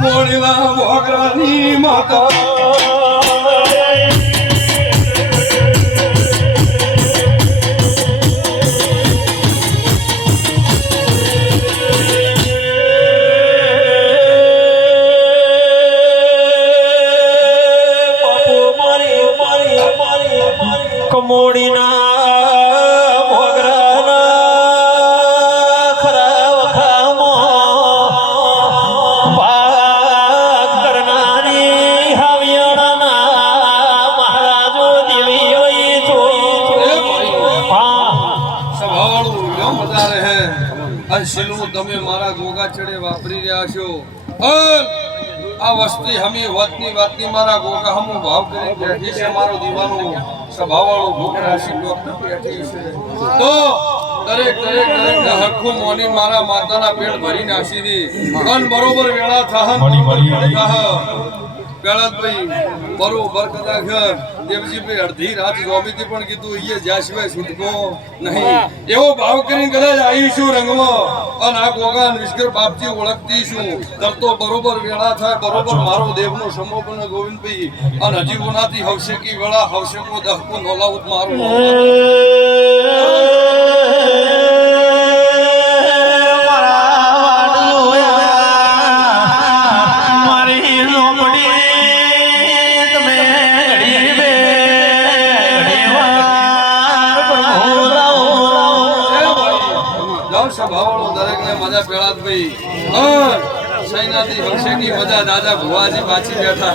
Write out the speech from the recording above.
મોડીના ભોગરાની માતા બાપુ સભાવાળું રહે અને શીલું તમે મારા ગોગા ચડે વાપરી રહ્યા છો? આ વસ્તી હમી વાતની વાતની મારા ગોગા હમુ ભાવ કરી બેઠી છે. મારો દીવાનો સ્વભાવવાળો ગોગરા શીલો બેઠી છે. તો દરેક દરેક દરેક હરખું મોની મારા માતાના પેટ ભરી નાસી દી. અન બરોબર વેળા થાહ થાહ ગળતભાઈ બરોબર કદાચ દેવજીભાઈ અડધી રાત જોમીથી પણ કીધું એ જ્યાં સિવાય છૂટકો નહીં. એવો ભાવ કરીને કદાચ આવીશું રંગમાં. અને આ ગોગા નિષ્કર બાપજી ઓળખતી છું. તરતો બરોબર વેળા થાય બરોબર મારો દેવનો સમોપન ગોવિંદભાઈ. અને હજી કોનાથી હવશેકી વેળા હવશેકો દહકો નોલાવું મારી જાઓ સભાવાળો દરેકને મજા પેળાત ભાઈ. હા સૈનાથી હવશેકી મજા દાદા ભુવાજી પાછી બેઠા